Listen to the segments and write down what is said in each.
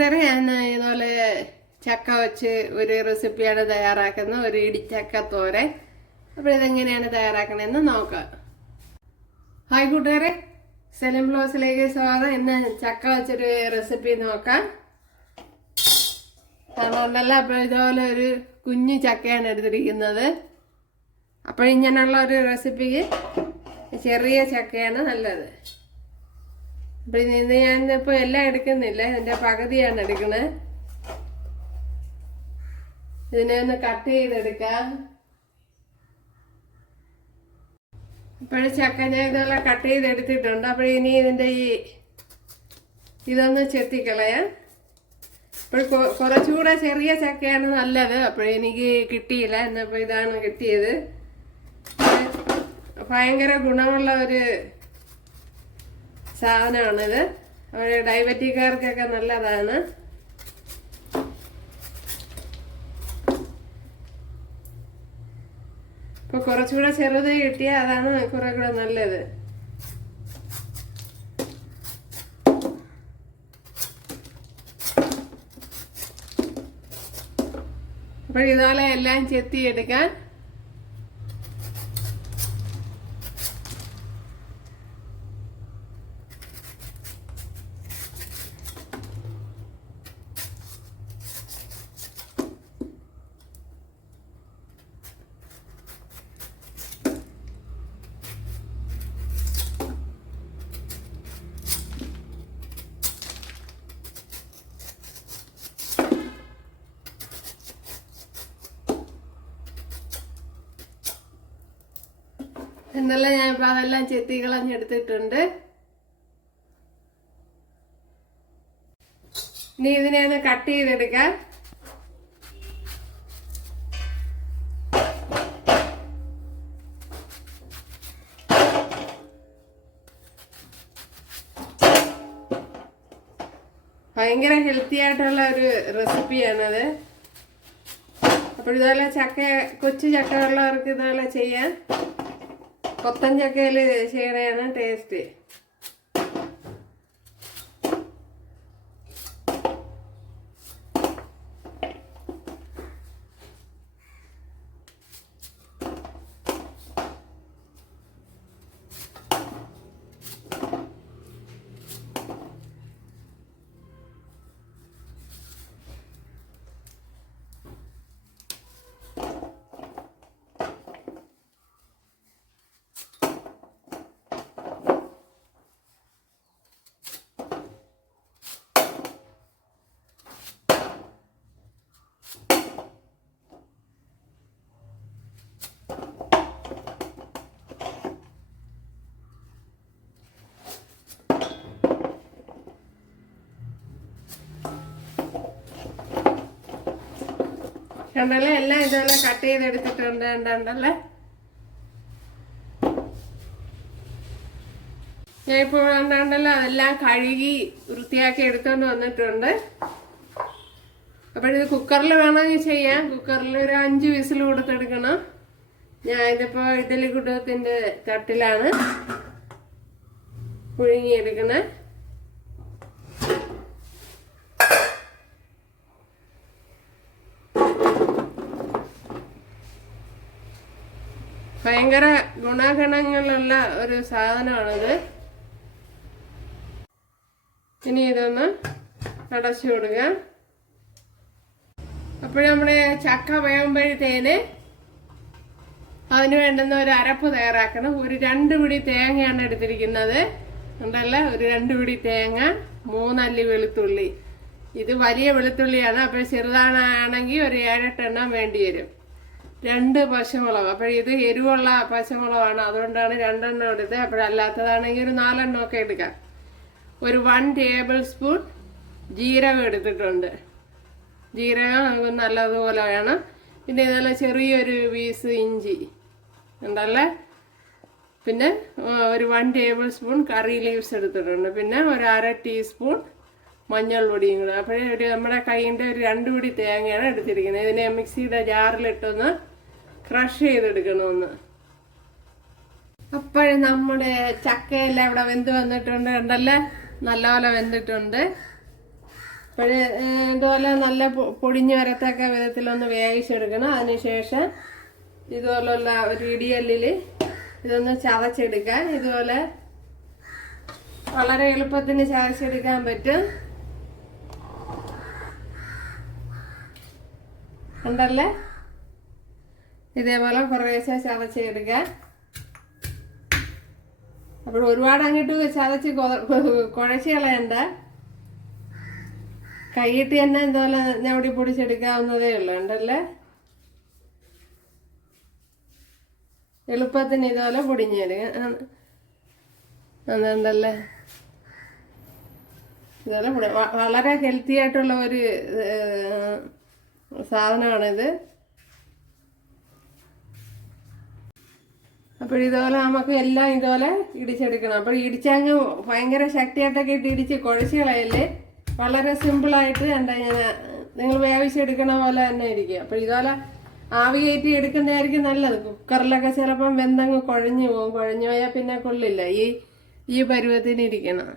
കൂട്ടുകാരെ ഞാൻ ഇതുപോലെ ചക്ക വെച്ച് ഒരു റെസിപ്പിയാണ് തയ്യാറാക്കുന്നത്. ഒരു ഇടിച്ചക്ക തോരൻ. അപ്പോൾ ഇതെങ്ങനെയാണ് തയ്യാറാക്കണമെന്ന് നോക്കാം. ഹായ് കൂട്ടുകാരെ. സെലിം ബ്ലോസിലേക്ക് സ്വാഗതം. ഇന്ന് ചക്ക വെച്ചൊരു റെസിപ്പി നോക്കാം. സാധാരണല്ല അപ്പോൾ ഇതുപോലെ ഒരു കുഞ്ഞു ചക്കയാണ് എടുത്തിരിക്കുന്നത്. അപ്പോൾ ഇങ്ങനെയുള്ള ഒരു റെസിപ്പിക്ക് ചെറിയ ചക്കയാണ് നല്ലത്. അപ്പം ഇന്ന് ഞാൻ ഇപ്പോൾ എല്ലാം എടുക്കുന്നില്ല? ഇതിന്റെ പകുതിയാണ് എടുക്കുന്നത് ഇതിനെ ഒന്ന് കട്ട് ചെയ്തെടുക്കാം. അപ്പോൾ ചക്ക ഞാൻ ഇതെല്ലാം കട്ട് ചെയ്തെടുത്തിട്ടുണ്ട്. അപ്പോൾ ഇനി ഇതിന്റെ ഈ ഇതൊന്ന് ചെത്തിക്കളയാം ഇപ്പോൾ കുറച്ചുകൂടെ ചെറിയ ചക്കയാണ് നല്ലത്. അപ്പോൾ എനിക്ക് കിട്ടിയില്ല. എന്നപ്പോൾ ഇതാണ് കിട്ടിയത്. ഭയങ്കര ഗുണമുള്ള ഒരു സാധനമാണിത്. ഒരു ഡയബറ്റിക്കാർക്കൊക്കെ നല്ലതാണ്. ഇപ്പൊ കുറച്ചുകൂടെ ചെറുത് കിട്ടിയാൽ അതാണ് കുറെ കൂടെ നല്ലത്. അപ്പോൾ ഇതുപോലെ എല്ലാം ചെത്തിയെടുക്കാൻ എന്നെല്ലാം ഞാൻ ഇപ്പൊ അതെല്ലാം ചെത്തി കളഞ്ഞെടുത്തിട്ടുണ്ട് ഇനി ഇതിനെ ഒന്ന് കട്ട് ചെയ്തെടുക്കാം. ഭയങ്കര ഹെൽത്തി ആയിട്ടുള്ള ഒരു റെസിപ്പിയാണത് അപ്പോൾ ഇതുപോലെ ചക്ക കൊച്ചു ചക്കയുള്ളവർക്ക് ഇതുപോലെ ചെയ്യാൻ കൊത്തൻ ചക്കയിൽ ചെയ്യണതാണ് ടേസ്റ്റ് കണ്ടല്ലേ? എല്ലാം ഇതുപോലെ കട്ട് ചെയ്തെടുത്തിട്ടുണ്ട്. കണ്ടല്ലേ? ഞാൻ ഇപ്പോൾ കണ്ടല്ലോ അതെല്ലാം കഴുകി വൃത്തിയാക്കി എടുത്തുകൊണ്ട് വന്നിട്ടുണ്ട്. അപ്പോഴിത് കുക്കറിൽ വേണമെങ്കിൽ ചെയ്യാം. കുക്കറിൽ ഒരു അഞ്ച് വിസിൽ കൊടുത്തെടുക്കണം. ഞാൻ ഇതിപ്പോൾ ഇഡലി കുടുംബത്തിന്റെ തട്ടിലാണ് പുഴുങ്ങിയെടുക്കണേ. ഭയങ്കര ഗുണഗണങ്ങളുള്ള ഒരു സാധനമാണിത്. ഇനി ഇതൊന്ന് അടച്ചു കൊടുക്കുക അപ്പോൾ നമ്മുടെ ചക്ക വേകുമ്പോഴത്തേന് അതിന് വേണ്ടുന്ന ഒരു അരപ്പ് തയ്യാറാക്കണം. ഒരു രണ്ട് പിടി തേങ്ങയാണ് എടുത്തിരിക്കുന്നത്. ഉണ്ടല്ല ഒരു രണ്ട് പിടി തേങ്ങ മൂന്നല്ലി വെളുത്തുള്ളി. ഇത് വലിയ വെളുത്തുള്ളിയാണ്. അപ്പോൾ ചെറുതാണെങ്കിൽ ഒരു ഏഴെട്ടെണ്ണം വേണ്ടി വരും. രണ്ട് പച്ചമുളക്. അപ്പോൾ ഇത് എരിവുള്ള പച്ചമുളകാണ്. അതുകൊണ്ടാണ് രണ്ടെണ്ണം എടുത്തത്. അപ്പോഴല്ലാത്തതാണെങ്കിൽ ഒരു നാലെണ്ണം ഒക്കെ എടുക്കാം. ഒരു വൺ ടേബിൾ സ്പൂൺ ജീരകം എടുത്തിട്ടുണ്ട്. ജീരകം നമുക്ക് നല്ലതുപോലെ വേണം. പിന്നെ ഇതുപോലെ ചെറിയൊരു പീസ് ഇഞ്ചി. ഉണ്ടല്ലേ പിന്നെ ഒരു one table spoon curry leaves എടുത്തിട്ടുണ്ട്. പിന്നെ ഒരു അര ടീസ്പൂൺ മഞ്ഞൾ പൊടിയും കൂടെ. അപ്പോഴേ ഒരു നമ്മുടെ കൈയിന്റെ ഒരു രണ്ട് പിടി തേങ്ങയാണ് എടുത്തിരിക്കുന്നത്. ഇതിനെ മിക്സിയുടെ ജാറിലിട്ടൊന്ന് ക്രഷ് ചെയ്തെടുക്കണമെന്ന് അപ്പോഴും നമ്മുടെ ചക്കയെല്ലാം ഇവിടെ വെന്ത് വന്നിട്ടുണ്ട് ഉണ്ടല്ലേ നല്ലപോലെ വെന്തിട്ടുണ്ട്. അപ്പോൾ ഇതുപോലെ നല്ല പൊടിഞ്ഞ് വരത്തക്ക വിധത്തിലൊന്ന് വേവിച്ചെടുക്കണം. അതിനുശേഷം ഇതുപോലുള്ള ഒരു ഇടിയല്ലിൽ ഇതൊന്ന് ചതച്ചെടുക്കാൻ ഇതുപോലെ വളരെ എളുപ്പത്തിന് ചതച്ചെടുക്കാൻ പറ്റും. ഉണ്ടല്ലേ ഇതേപോലെ കുറേശ്ശെ ചതച്ചെടുക്കാൻ അപ്പോൾ ഒരുപാട് അങ്ങോട്ട് ചതച്ച് കുഴച്ച് കളയണ്ട. കൈയിട്ട് തന്നെ ഇതുപോലെ ഞവടി പൊടിച്ചെടുക്കാവുന്നതേ ഉള്ളൂ ഉണ്ടല്ലേ എളുപ്പത്തിന് ഇതുപോലെ പൊടിഞ്ഞെടുക്കുക അതുണ്ടല്ലേ ഇതുപോലെ വളരെ ഹെൽത്തി ആയിട്ടുള്ള ഒരു സാധനമാണിത്. അപ്പോൾ ഇതുപോലെ നമുക്ക് എല്ലാം ഇതുപോലെ ഇടിച്ചെടുക്കണം. അപ്പോൾ ഇടിച്ചങ്ങ് ഭയങ്കര ശക്തിയായിട്ടൊക്കെ ഇട്ട് ഇടിച്ച് കുഴച്ച് കളയല്ലേ വളരെ സിമ്പിളായിട്ട് എന്താ ഇങ്ങനെ നിങ്ങൾ വേവിച്ചെടുക്കണ പോലെ തന്നെ ഇരിക്കുക. അപ്പോൾ ഇതുപോലെ ആവി കയറ്റി എടുക്കുന്നതായിരിക്കും നല്ലത്. കുക്കറിലൊക്കെ ചിലപ്പം വെന്തങ്ങ് കുഴഞ്ഞു പോകും. കുഴഞ്ഞു പോയാൽ പിന്നെ കൊള്ളില്ല. ഈ ഈ പരുവത്തിന് ഇരിക്കണം.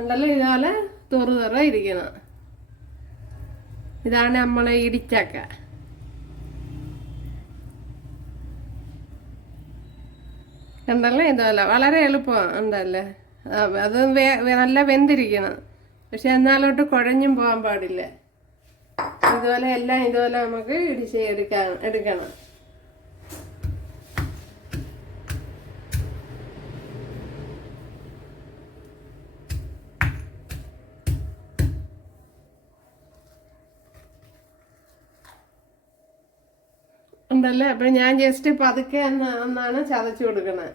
ഉണ്ടല്ലോ ഇതുപോലെ തുറു തുറ ഇരിക്കണം. ഇതാണ് നമ്മളെ ഇടിച്ചക്ക. ഉണ്ടല്ലേ ഇതല്ല. വളരെ എളുപ്പമാണ് ഉണ്ടല്ലേ? അത് നല്ല വെന്തിരിക്കണം. പക്ഷെ എന്നാലോട്ട് കുഴഞ്ഞും പോകാൻ പാടില്ല. ഇതുപോലെ എല്ലാം ഇതുപോലെ നമുക്ക് ഇടിച്ച് എടുക്കാൻ എടുക്കണം. ഉണ്ടല്ലേ? അപ്പൊ ഞാൻ ജസ്റ്റ് പതുക്കെ എന്നാണ് ചതച്ചു കൊടുക്കണത്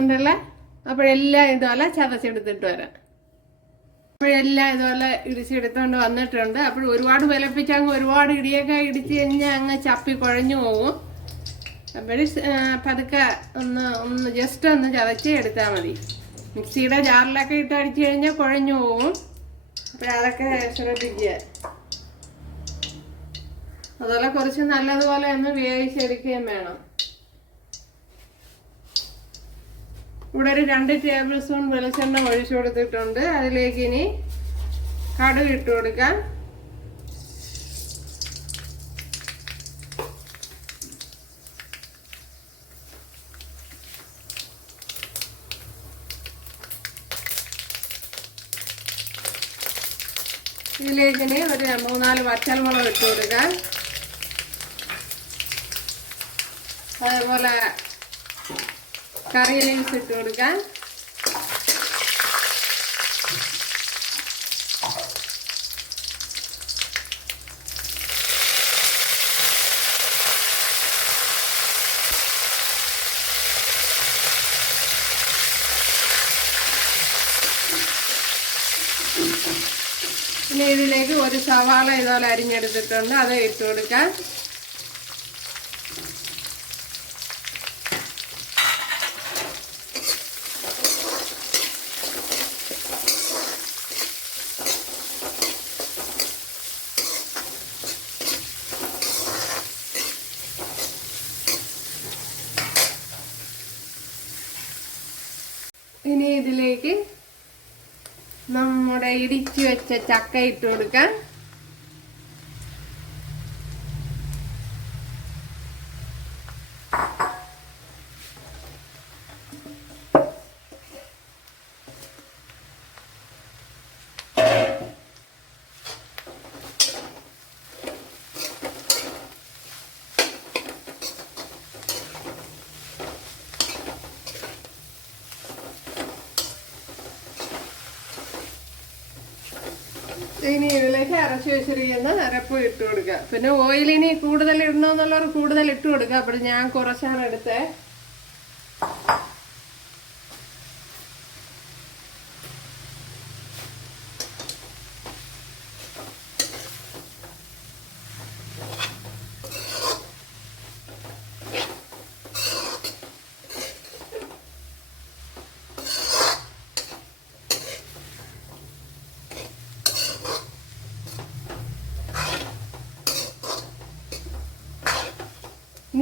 ഉണ്ടല്ലേ? അപ്പോഴെല്ലാം ഇതുപോലെ ചതച്ചെടുത്തിട്ട് വരാം. അപ്പോഴെല്ലാം ഇതുപോലെ ഇടിച്ചെടുത്തോണ്ട് വന്നിട്ടുണ്ട്. അപ്പോൾ ഒരുപാട് വിലപ്പിച്ച് ഒരുപാട് ഇടിയൊക്കെ ഇടിച്ച് കഴിഞ്ഞാൽ അങ്ങ് ചപ്പി കുഴഞ്ഞു പോകും അപ്പോൾ പതുക്കെ ഒന്ന് ഒന്ന് ജസ്റ്റ് ഒന്ന് ചതച്ച് എടുത്താൽ മതി. മിക്സിയുടെ ജാറിലൊക്കെ ഇട്ട് അടിച്ചു കഴിഞ്ഞാൽ കുഴഞ്ഞു പോവും. അപ്പോൾ അതൊക്കെ ശ്രദ്ധിക്കുക. അതുപോലെ കുറച്ച് നല്ലതുപോലെ ഒന്ന് വേവിച്ചെടുക്കുകയും വേണം. ഇവിടെ ഒരു രണ്ട് ടേബിൾ സ്പൂൺ വെളിച്ചെണ്ണ ഒഴിച്ചു കൊടുത്തിട്ടുണ്ട്. അതിലേക്ക് ഇനി കടുക് ഇട്ട് കൊടുക്കാം. ഇതിലേക്ക് ഇനി ഒരു മൂന്നാൽ പച്ചമുളക് ഇട്ട് കൊടുക്കാം. അതേപോലെ കറി ലീവ്സ് ഇട്ട് കൊടുക്കാൻ ഇനി ഇതിലേക്ക് ഒരു സവാള ഇതുപോലെ അരിഞ്ഞെടുത്തിട്ടുണ്ട് അത് ഇട്ട് കൊടുക്കാം ഇനി ഇതിലേക്ക് നമ്മുടെ ഇടിച്ചു വെച്ച ചക്ക ഇട്ട് കൊടുക്കാം. ഇനി ഇതിലേക്ക് അരച്ചു വെച്ചിരിക്കുന്ന അരപ്പ് ഇട്ട് കൊടുക്കുക. പിന്നെ ഓയിൽ ഇനി കൂടുതൽ ഇടണമെന്നുള്ളവർ കൂടുതൽ ഇട്ട് കൊടുക്കുക. അപ്പോൾ ഞാൻ കുറച്ചാണ് എടുത്തേ.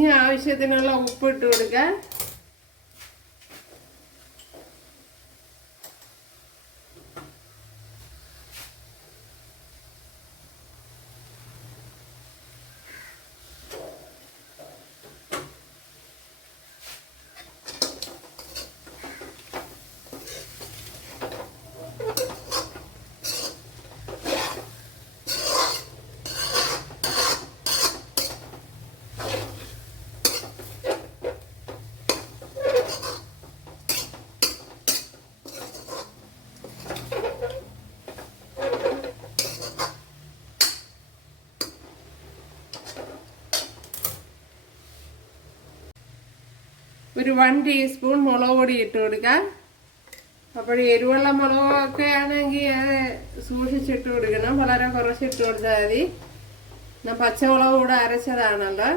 ഇനി ആവശ്യത്തിനുള്ള ഉപ്പ് ഇട്ട് കൊടുക്കാം ഒരു വൺ ടീസ്പൂൺ മുളക് പൊടി ഇട്ട് കൊടുക്കാം. അപ്പോൾ എരിവുള്ള മുളകൊക്കെ ആണെങ്കിൽ അത് സൂക്ഷിച്ചിട്ട് കൊടുക്കണം. വളരെ കുറച്ചിട്ട് കൊടുത്താൽ മതി. പച്ചമുളക് കൂടെ അരച്ചതാണല്ലോ.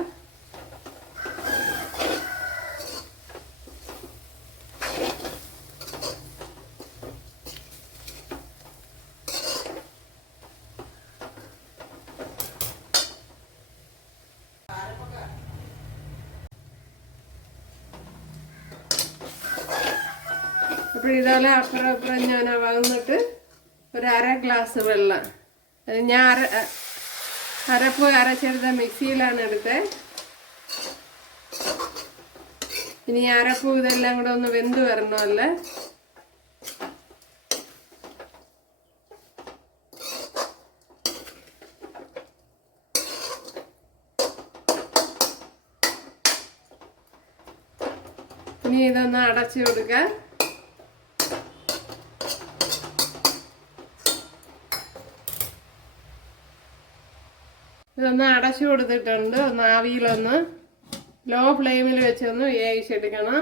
ഇതെല്ലാം അപ്പുറം അപ്പുറം ഞാൻ വന്നിട്ട് ഒരു അര ഗ്ലാസ് വെള്ളം. ഞാൻ അര അരപ്പ് അരച്ചെടുത്ത മിക്സിയിലാണ് എടുത്തത് ഇനി അരപ്പും ഇതെല്ലാം കൂടെ ഒന്ന് വെന്ത് വരണമല്ലേ? ഇനി ഇതൊന്ന് അടച്ചു കൊടുക്കാം. ഇതൊന്ന് അടച്ചു കൊടുത്തിട്ടുണ്ട്. ഒന്ന് ആവിയിലൊന്ന് ലോ ഫ്ലെയിമിൽ വെച്ചൊന്ന് വേവിച്ചെടുക്കണം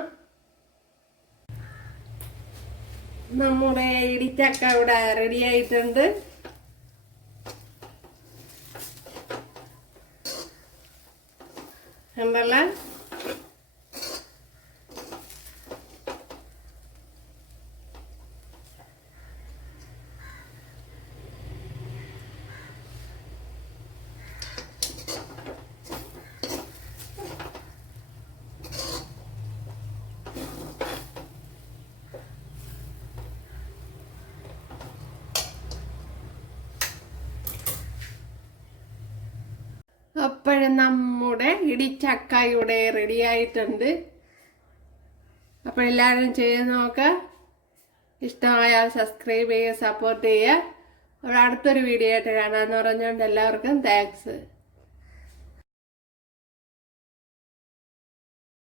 നമ്മുടെ ഇടിച്ചക്ക ഇവിടെ റെഡി ആയിട്ടുണ്ട്. ഉണ്ടല്ലോ അപ്പോഴും നമ്മുടെ ഇടിച്ചക്ക ഇവിടെ റെഡി ആയിട്ടുണ്ട്. അപ്പോൾ എല്ലാവരും ചെയ്ത് നോക്ക്. ഇഷ്ടമായാൽ സബ്സ്ക്രൈബ് ചെയ്യുക സപ്പോർട്ട് ചെയ്യുക. അപ്പോൾ അടുത്തൊരു വീഡിയോ ആയിട്ട് കാണാമെന്ന് പറഞ്ഞുകൊണ്ട് എല്ലാവർക്കും താങ്ക്സ്